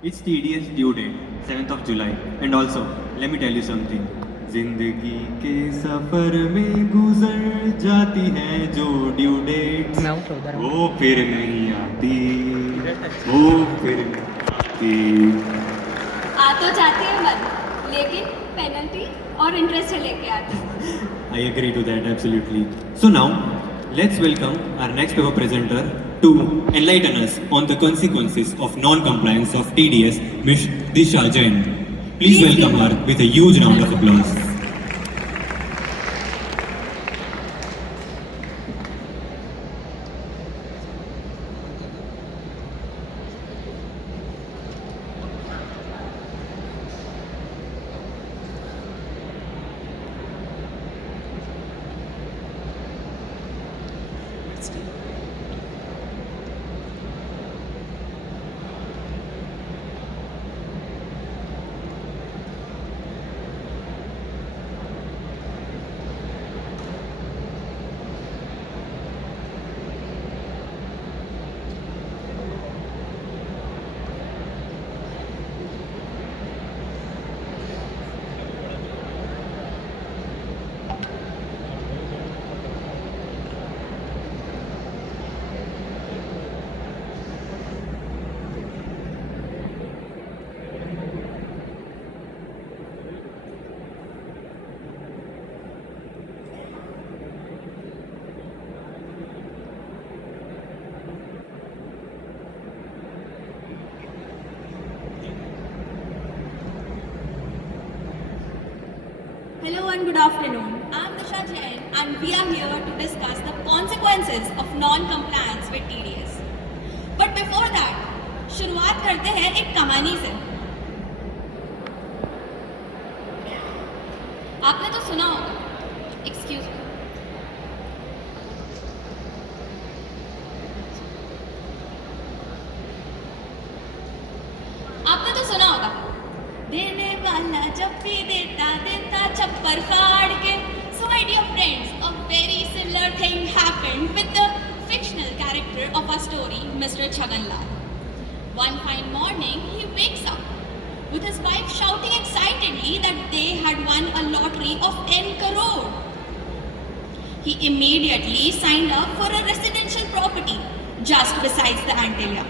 It's TDS due date, 7th of July. And also, let me tell you something. जिंदगी के सफर में गुजर जाती है जो ड्यू डेट्स वो फिर नहीं आती वो फिर नहीं आती आ तो जाती है मन, लेकिन पेनल्टी और इंटरेस्ट लेके आती है। I agree to that absolutely. So now, let's welcome our next paper presenter to enlighten us on the consequences of non-compliance of TDS, Ms. Disha Jain. Please welcome her with a huge round of applause. Hello and good afternoon. I'm Disha Jain and we are here to discuss the consequences of non-compliance with TDS. But before that, शुरुआत करते हैं एक कहानी से। आपने तो सुना होगा, एक्सक्यूज मी, आपने तो सुना होगा, देने वाला जब भी देता देता छप्पर फाड़ के। So my dear friends, a very similar thing happened with the fictional character of our story, Mr. Chhagan Lal. One fine morning, he wakes up with his wife shouting excitedly that they had won a lottery of 10 crore. He immediately signed up for a residential property just besides the Antilia.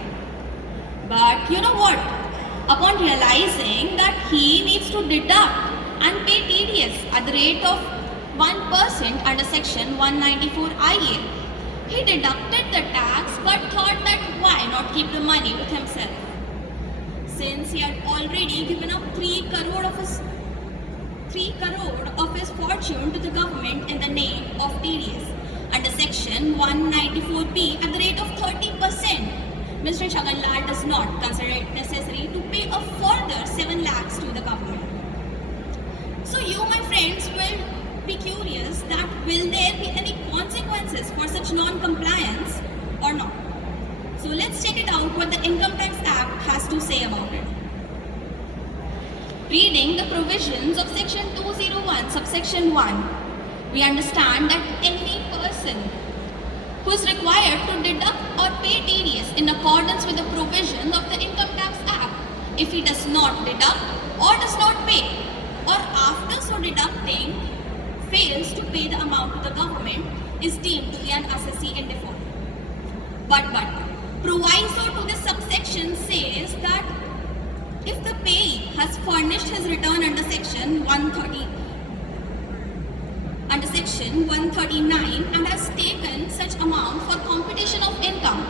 But you know what? Upon realizing that he needs to deduct and pay TDS at the rate of 1% under section 194 IA, he deducted the tax but thought that why not keep the money with himself? Since he had already given up 3 crore of his fortune to the government in the name of TDS under section 194B at the rate of 30%. Mr. Chhagan Lal does not consider it necessary to pay a further 7 lakhs to the government. So you, my friends, will be curious that will there be any consequences for such non-compliance or not? So let's check it out what the Income Tax Act has to say about it. Reading the provisions of section 201 subsection 1, we understand that any person who is required to deduct or pay TDS in accordance with the provisions of the Income Tax Act, if he does not deduct or does not pay, or after so deducting fails to pay the amount to the government, is deemed to be an assessee in default. But proviso to this subsection says that if the payee has furnished his return under section 139 and has taken such amount for computation of income,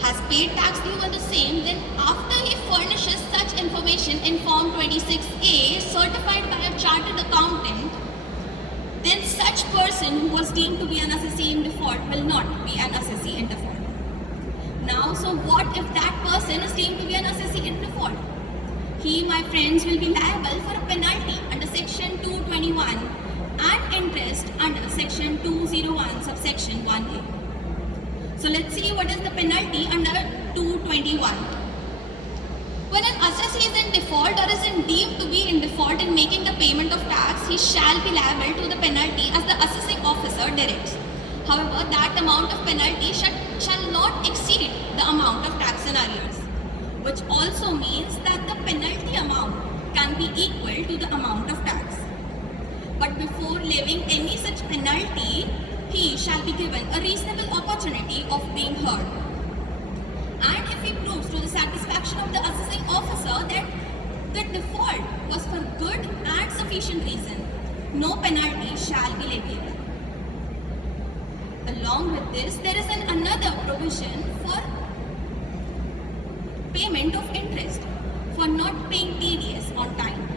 has paid tax due on the same, then after he furnishes such information in Form 26A certified by a chartered accountant, then such person who was deemed to be an assessee in default will not be an assessee in default. Now, so what if that person is deemed to be an assessee in default? He, my friends, will be liable for a penalty under section 221 and interest under section 201 subsection 1A. So let's see what is the penalty under 221. When an assessee is in default or is deemed to be in default in making the payment of tax, he shall be liable to the penalty as the assessing officer directs. However, that amount of penalty shall not exceed the amount of tax in arrears, which also means be equal to the amount of tax. But before levying any such penalty, he shall be given a reasonable opportunity of being heard. And if he proves to the satisfaction of the assessing officer that the default was for good and sufficient reason, no penalty shall be levied. Along with this, there is another provision for payment of interest for not paying TDS on time.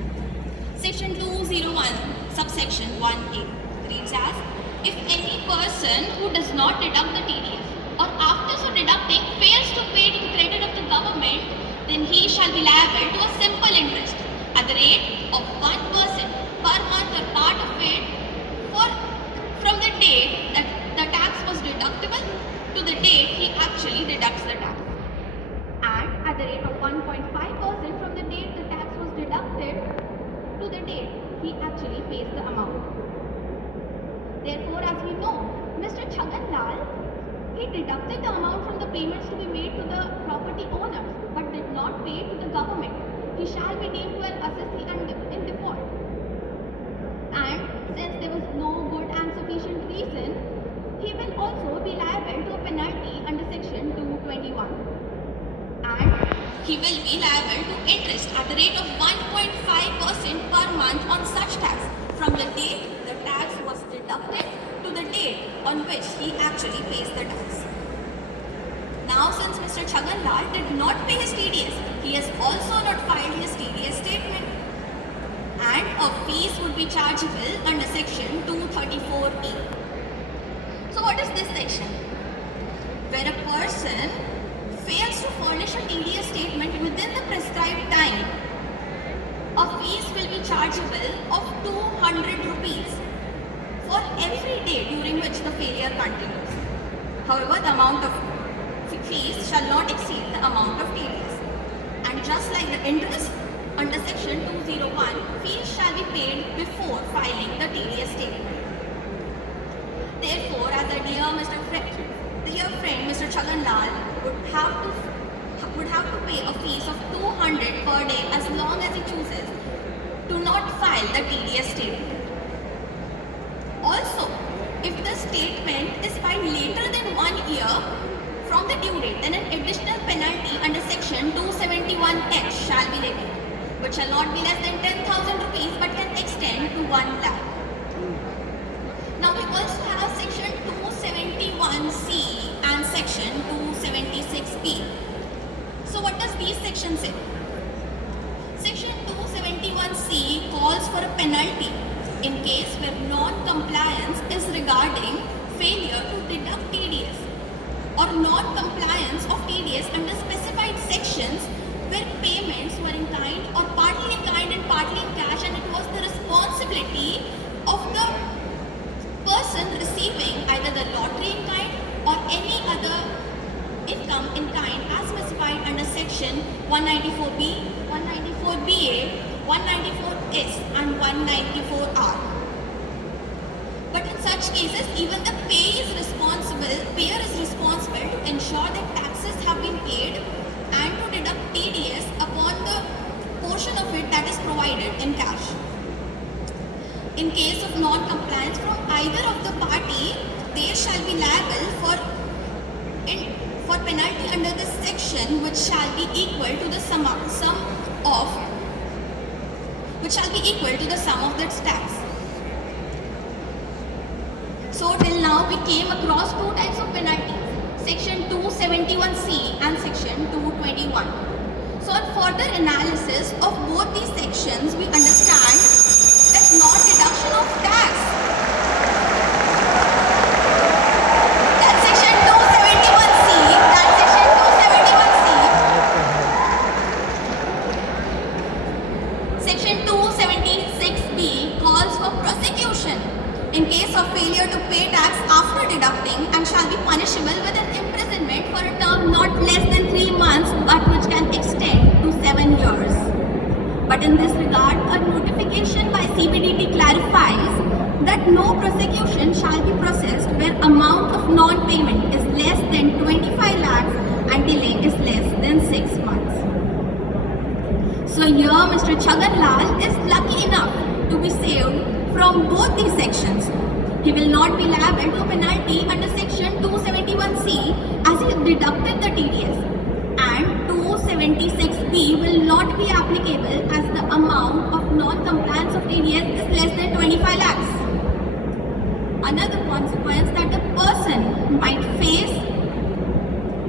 Section 201, subsection 1A reads as, if any person who does not deduct the TDS or after so deducting fails to pay to the credit of the government, then he shall be liable to a simple interest at the rate of 1% per month or part of it from the date that the tax was deductible to the date he actually deducts the tax, and at the rate of 1.5% from the date the tax was deducted to the date he actually pays the amount. Therefore, as we know, Mr. Chhagan Lal, he deducted the amount from the payments to be made to the property owners but did not pay to the government. He shall be deemed to an assessee and in default. And since there was no good and sufficient reason, he will also be liable to a penalty under section 221. And he will be liable to interest at the rate of 1.5% per month on such tax from the date the tax was deducted to the date on which he actually pays the tax. Now, since Mr. Chhagan Lal did not pay his TDS, he has also not filed his TDS statement, and a fees would be chargeable under section 234E. So what is this section? Where a person fails to furnish a TDS statement within the prescribed time, a fees will be chargeable of 200 rupees for every day during which the failure continues. However, the amount of fees shall not exceed the amount of TDS. And just like the interest under section 201, fees shall be paid before filing the TDS statement. Therefore, as a dear friend Mr. Chhagan Lal would have to pay a fees of 200 per day as long as he chooses to not file the TDS statement. Also, if the statement is filed later than 1 year from the due date, then an additional penalty under section 271H shall be levied, which shall not be less than 10,000 rupees but can extend to 1 lakh. Now we also have section 271C and section 276B. So what does these sections say? Section 271C calls for a penalty in case where non-compliance is regarding failure to deduct TDS or non-compliance of TDS under specified sections where payments were in kind or partly in kind and partly in cash, and it was the responsibility of the person receiving either the lottery in kind or any other income in kind as specified under section 194B, 194BA, 194S and 194R. But in such cases, even the payer is responsible to ensure that taxes have been paid and to deduct TDS upon the portion of it that is provided in cash. In case of non-compliance from either of the party, they shall be liable for penalty under this section, which shall be equal to the sum of its tax. So till now we came across two types of penalties, section 271C and section 221. So on further analysis of both these sections, we understand that non-deduction of tax, that's section 271C, Section 276B calls for prosecution in case of failure to pay tax after deducting and shall be punishable with an imprisonment for a term not less than 3 months but which can extend to 7 years. But in this regard, a notification by CBDT clarifies that no prosecution shall be processed where amount of non-payment is less than 25 lakhs and delay is less than 6 months. So here Mr. Chhagan Lal is lucky enough to be saved from both these sections. He will not be liable to a penalty under section 271C as he deducted the TDS, and 276B will not be applicable as the amount of non-compliance of TDS is less than 25 lakhs. Another consequence that the person might face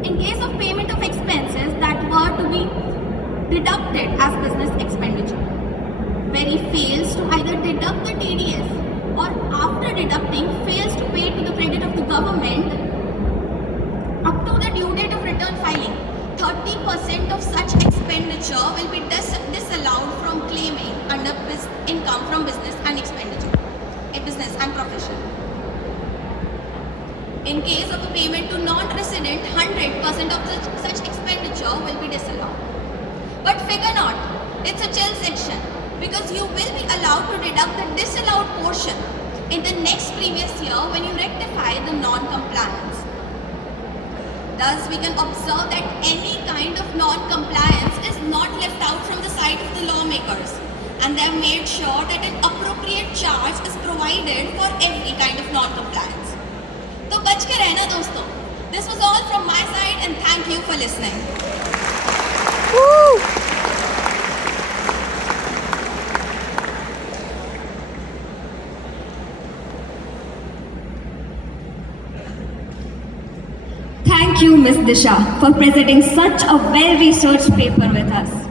in case of payment of expenses that were to be deducted as business expenditure, where he fails to either deduct the TDS or after deducting fails to pay to the credit of the government up to the due date of return filing. 30% of such expenditure will be disallowed from claiming under income from business and expenditure, business and profession. In case of a payment to non-resident, 100% of such expenditure will be disallowed. But figure not, it's a chill section because you will be allowed to deduct the disallowed portion in the next previous year when you rectify the non-compliance. Thus, we can observe that any kind of non-compliance is not left out from the side of the lawmakers, and they have made sure that an appropriate charge is provided for every kind of non-compliance. तो बच के रहना दोस्तों. This was all from my side and thank you for listening. Thank you, Ms. Disha, for presenting such a well-researched paper with us.